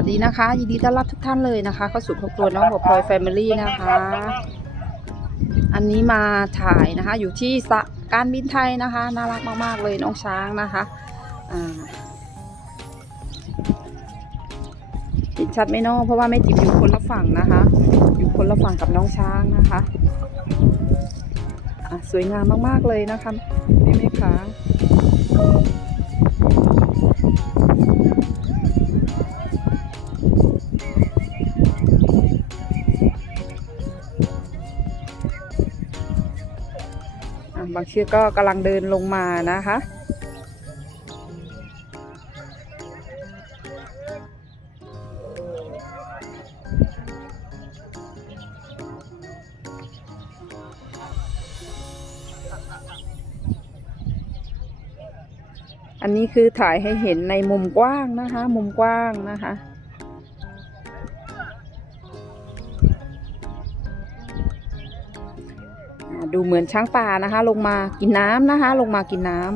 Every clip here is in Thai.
วัสดีนะคะ ยินดีต้อนรับทุกท่านเลยนะคะ เข้าสู่ครอบครัวน้องหัวพลอยแฟมิลี่นะคะ อันนี้มาถ่ายนะคะ อยู่ที่สะการบินไทยนะคะ น่ารักมากๆเลยน้องช้างนะคะอ่าเห็นชัดไหมเน้องเพราะว่าแม่จิ๋มอยู่คนละฝั่งนะคะ อยู่คนละฝั่งกับน้องช้างนะคะะสวยงามมากๆเลยนะคะนี่ไหมคะางเชือกก็กำลังเดินลงมานะคะ อันนี้คือถ่ายให้เห็นในมุมกว้างนะคะ มุมกว้างนะคะ ดูเหมือนช้างป่านะคะ ลงมากินน้ำนะคะ ลงมากินน้ำ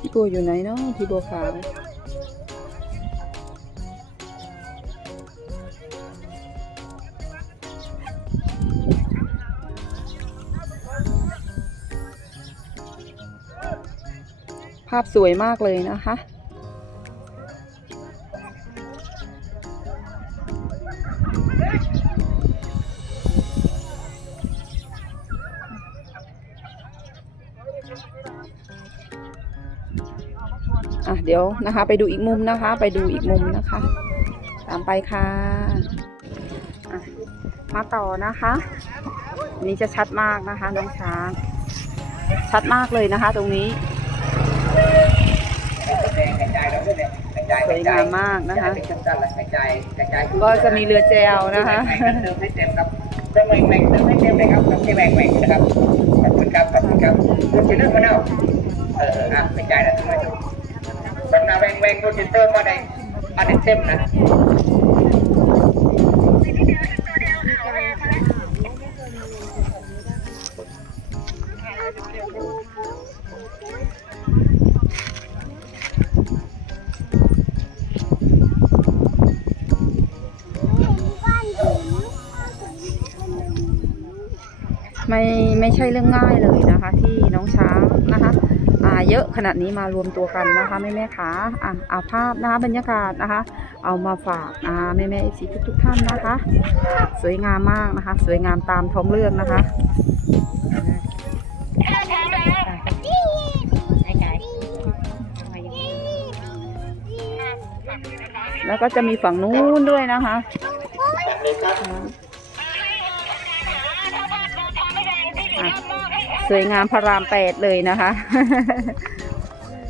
พี่บัวอยู่ไหนเนาะพี่บัวขาวาพสวยมากเลยนะคะ อะเดี๋ยวนะคะ ไปดูอีกมุมนะคะ ไปดูอีกมุมนะคะ ตามไปค่ะะมาต่อนะคะนนี้จะชัดมากนะคะน้องช้าง ชัดมากเลยนะคะ ตรงนี้ สวยงามมากนะคะก็จะมีเรือแจวนะคะเติมให้เต็มครับเติมแหว่งๆเติมให้เต็มเลยครับเติมให้แหว่งๆนะครับขอบคุณครับขอบคุณครับคุณจะเลือกมาเนาะเอออะกระจายนะทุกท่านบรรณาแหว่งๆคุณจะเติมมาได้อันนี้เต็มนะ ไม่ไม่ใช่เรื่องง่ายเลยนะคะ ที่น้องช้างนะคะอ่าเยอะขนาดนี้มารวมตัวกันนะคะแม่แม่ขาอะเอาภาพนะคะบรรยากาศนะคะ เอามาฝากอ่าแม่แม่เอซีทุกทุกท่านนะคะ สวยงามมากนะคะ สวยงามตามท้องเรื่องนะคะแล้วก็จะมีฝั่งนู้นด้วยนะคะ อะสวยงามพระรามแปดเลยนะคะ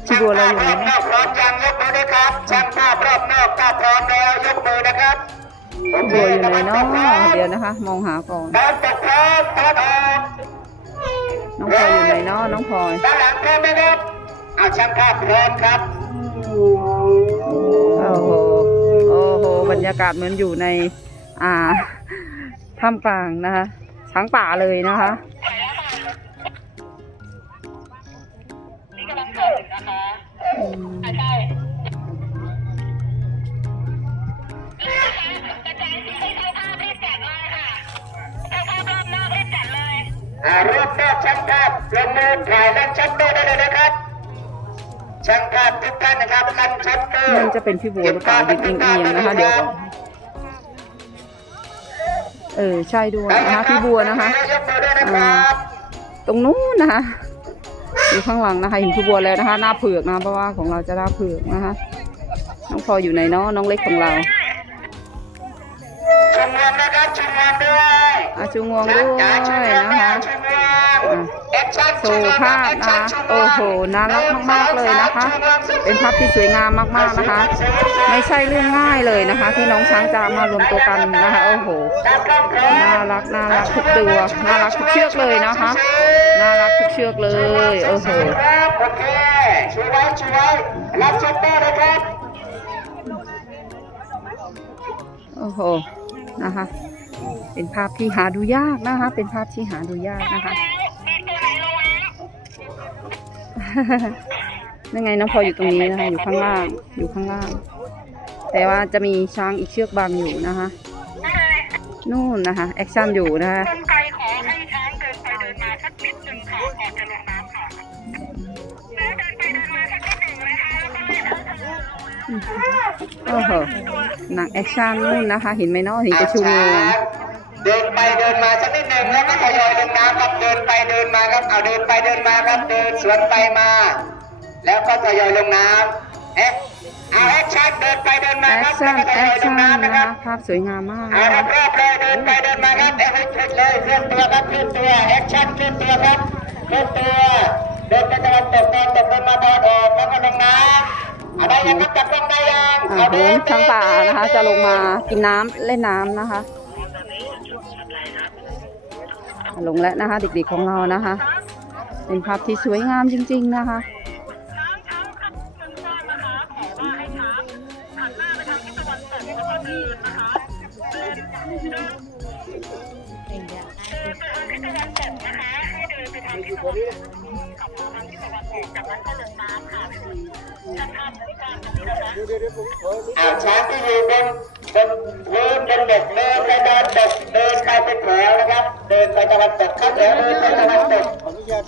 ชิบัวเราอยู่ไหนช่างนะภาพรอบนอกพร้อมยังยกมือนะครับช่างภาพรอบนอกถ้าพร้อมแล้วยกมือนะครับโอชิเคบัวอยู่ไหนตะวันตเนาะกพร้อมเดี๋ยวนะคะ มองหาก่อนตะวันตกพร้อมตะวันออกน้องพลอยอยู่ไหนเนาะน้องพลอยด้านหลังพร้อมไหมครับเอาช่างภาพพร้อมครับโอ้โหโอ้โหบรรยากาศเหมือนอยู่ใน อ่าถ้ำกลางนะคะช้างป่าเลยนะคะ ช่างภาพลงมือถ่ายและชัดเตอร์ได้เลยนะครับ ช่างภาพทุกท่านนะครับคันชัดเตอร์มันจะเป็นพี่บัวหรือเปล่าดิเอียงๆนะคะเดี๋ยวก่อนเออใช่ด้วยนะคะพี่บัวนะคะยกมือด้วยนะครับตรงนู้นนะคะอยู่ข้างหลังนะคะเห็นพี่บัวแล้วนะคะ หน้าเผือกนะเพราะว่าของเราจะหน้าเผือกนะคะน้องพลอยอยู่ไหนเนาะน้องเล็กของเรา ชูงวงด้วยนะคะชุมวงแอคชั่นโชว์ภาพนะคะโอ้โหน่ารักมากๆเลยนะคะ เป็นภาพที่สวยงามมากๆนะคะ ไม่ใช่เรื่องง่ายเลยนะคะ ที่น้องช้างจะมารวมตัวกันนะคะโอ้โหน่ารักน่ารักทุกตัวน่ารักทุกเชือกเลยนะคะน่ารักทุกเชือกเลยโอ้โหโอเคช่วยไว้ช่วยไว้รับชัตเตอร์นะครับโอ้โหนะคะ เป็นภาพที่หาดูยากนะคะ เป็นภาพที่หาดูยากนะคะนั่นไงน้องพออยู่ตรงนี้นะคะ อยู่ข้างล่าง อยู่ข้างล่าง แต่ว่าจะมีช้างอีกเชือกบางอยู่นะคะ นู่นนะคะ แอคชั่นอยู่นะคะ โอ้โหหนังแอคชั่นนู่นนะคะ เห็นไหมเนาะเห็นกระชูงวงเดินไปเดินมาสักนิดหนึ่งแล้วก็ทยอยลงน้ำครับเดินไปเดินมาครับเอาเดินไปเดินมาครับเดินสวนไปมา แล้วก็ทยอยลงน้ำเอ๊ะเอาแอคชั่นเดินไปเดินมาแอครัคบชั่นแล้วก็ทแอยอคยลชั่งนน้ำนะนะครัคะบภาพสวยงามมากเอานะรคะอบๆเลยเดินไปเดินมาครับเอ๊ะให้ขึ้นเลยเคลื่อนตัวครับเคลื่อนตัวแอคชั่นเคลื่อนตัวครับเคลื่อนตัวเดินไปตะวันตกตะวันตกเดินมาตะวันออกแล้วก็ลงน้ำ อะไรยังครับจับต้องได้ยังอ่าโหนช้างป่านะคะ จะลงมากินน้ำเล่นน้ำนะคะ ลงแล้วนะคะ เด็กๆของเรานะคะ เป็นภาพที่สวยงามจริง ๆนะคะช้างช้างครับหนึ่งข้อนะคะ ขอว่าให้ช้างหันหน้าไปทางทิศตะวันตกแล้วก็เดินนะคะเดินเดินเดินไปทางทิศตะวันตกนะคะให้เดินไปทางทิศตะวันตกกลับมาทางทิศตะวันตกจากนั้นก็ลงน้ำค่ะช่างภาพบริการตรงนี้นะคะอ่าช้างที่อยู่บนบนพื้นบนเด็กเดินไปตะวันตกเดินไปเป็นแถวนะครับ เดินไปตะวันตกเข้าแถวเดินไปตะวันตก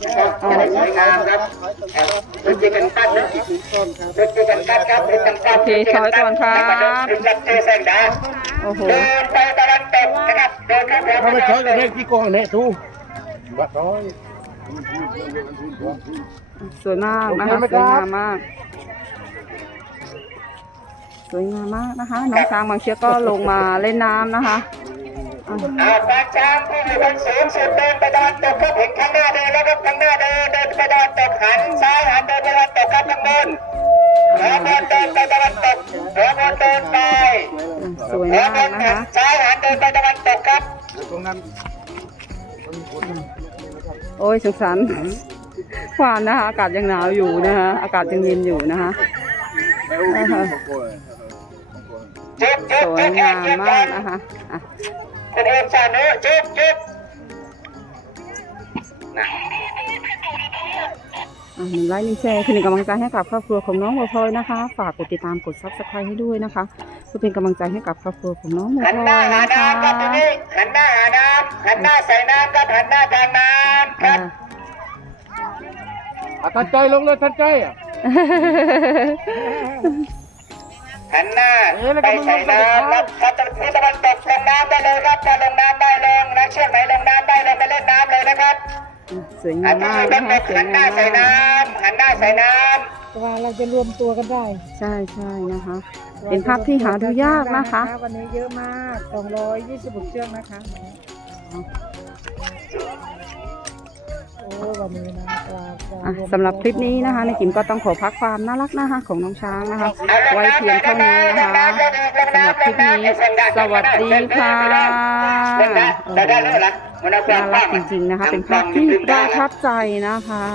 นะครับจะได้สวยงามครับครับพฤติกันตั้งนะพฤติกันตั้งครับพฤติกันตั้งโอเคถอยก่อนครับแล้วก็เดินถึงจับเจอแสงดาโอ้โหเดินไปตะวันตกนะครับเดินเข้าแถว Không ไป phải ตะวัน nói ต là ก đây cái con này thu. Bắt thôi. สวยมากนะคะโอเคไหมสครัวยบงามมาก สวยงามมากนะคะ น้องช้างบางเชือกก็ลงมาเล่นน้ำนะคะอะอ่าปางช้างผู้มีคนสูงสุดเดินไปตะวันตกครับเห็นข้างหน้าเดินแล้วครับข้างหน้าเดินเดินไปตะวันตกหันซ้ายหันเดินไปตะวันตกครับข้างบนหัวบนเดินไปตะวันตกหัวบนเดินไปสวยหัวมากบนนะหันคะซ้ายหันเดินไปตะวันตกครับ โอ้ยสงสารควานนะคะ อากาศยังหนาวอยู่นะคะ อากาศยังเย็นอยู่นะคะจุดจุดสวจุยดงามจุดมากนะคะอะคุณเอ็มชา หนึ่งไลค์หนึ่งแชร์คือหนึ่งกำลังใจให้กับครอบครัวของน้องบัวพลอยนะคะ ฝากกดติดตามกดซับสไครต์ให้ด้วยนะคะเพื่อเป็นกำลังใจให้กับครอบครัวของน้องบัวหันพลหน้าอยหานะคะน้ำครับทีนี้หันหน้าหาน้ำหันหน้าใส่น้ำครับหันหน้าทางน้ำครับ À, thật chơi luôn lên, thật chơi à? หันหน้าไปใส่น้ำครับถ้าจะผู้ตะวันตกลงน้ำได้เลยครับจะลงน้ำได้ลงนะเชือกไหนลงน้ำได้ลงไปเล่นน้ำเลยนะครับ สวยอังานมนี้มากต้นะองคะสวหัยนหน้างามใส่มากน้ำหันหน้าใส่น้ว่าเราจะรวมตัวกันได้ ใช่ใช่นะคะ เป็นภาพที่หาดูยากนะคะ วันนี้เยอะมาก226เชือกนะคะโอ้วันนี้นะกว่าจะอะวมสำหรับคลิปนี้นะคะในกิมก็ต้องขอพักความน่ารักนะคะของน้องช้างนะคะำเอาลงไว้น้ำเพียงเท่านี้นะคะสำหรับคลิปนี้ สวัสดีค่ะเล่ นได้ได้ได้เลยเหรอมันเอาควาน่ามกรัว้ากงจริงๆนะคะ เป็นภาพที่ประทับใจนะคะ